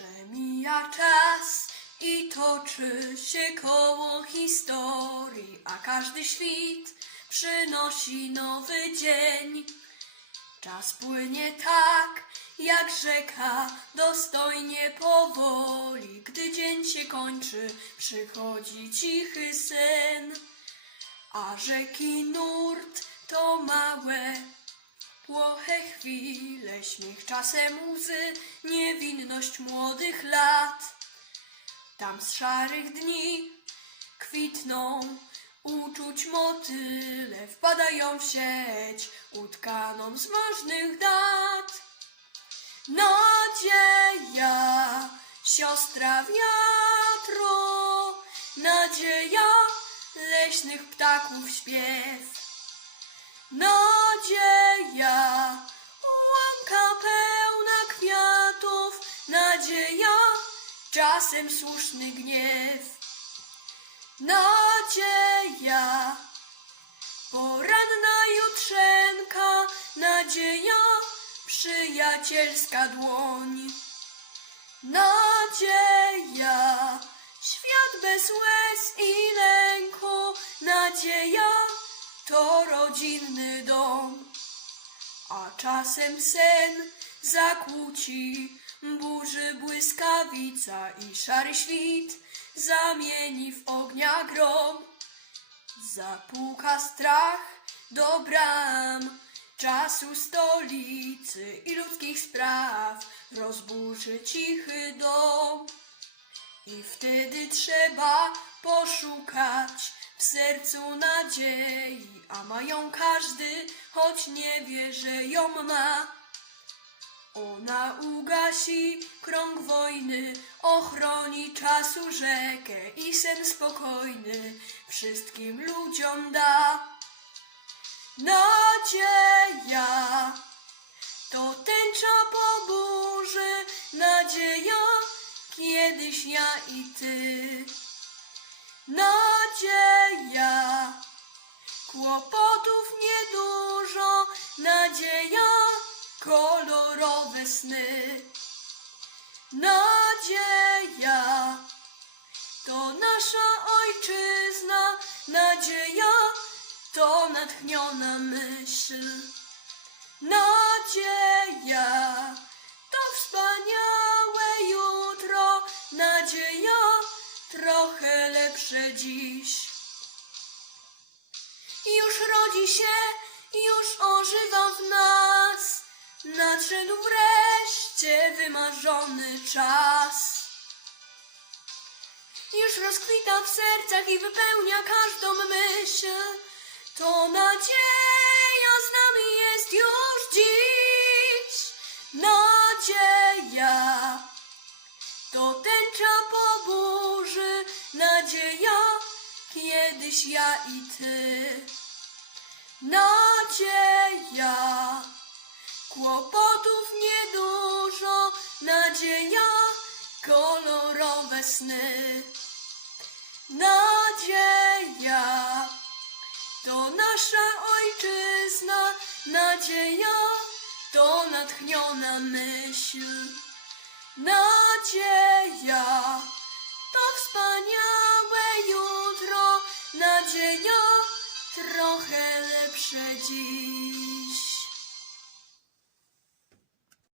Przemija czas i toczy się koło historii, a każdy świt przynosi nowy dzień. Czas płynie tak, jak rzeka, dostojnie powoli. Gdy dzień się kończy, przychodzi cichy sen. A rzeki nurt to małe, płoche chwile, śmiech czasem łzy, niewinność młodych lat. Tam z szarych dni kwitną uczuć motyle, wpadają w sieć utkaną z ważnych dat. Nadzieja, siostra wiatru, nadzieja leśnych ptaków śpiew. Nadzieja, czasem słuszny gniew. Nadzieja, poranna jutrzenka, nadzieja, przyjacielska dłoń. Nadzieja, świat bez łez i lęku, nadzieja, to rodzinny dom. A czasem sen zakłóci, burzy błyskawica i szary świt zamieni w ognia grom. Zapuka strach do bram czasu stolicy i ludzkich spraw, rozburzy cichy dom. I wtedy trzeba poszukać w sercu nadziei, a mają każdy, choć nie wie, że ją ma. Ona ugasi krąg wojny, ochroni czasu rzekę i sen spokojny wszystkim ludziom da. Nadzieja to tęcza po burzy, nadzieja kiedyś ja i ty. Nadzieja, kłopotów niedużo, nadzieja, kolorowe sny. Nadzieja, to nasza ojczyzna, nadzieja, to natchniona myśl. Nadzieja, to wspaniałe jutro, nadzieja, trochę lepsze dziś. Już rodzi się, już ożywa nadszedł wreszcie wymarzony czas. Już rozkwita w sercach i wypełnia każdą myśl. To nadzieja z nami jest już dziś. Nadzieja to tęcza po burzy. Nadzieja kiedyś ja i ty. Nadzieja kłopotów niedużo. Nadzieja kolorowe sny. Nadzieja to nasza ojczyzna, nadzieja to natchniona myśl. Nadzieja to wspaniałe jutro, nadzieja trochę lepsze dziś.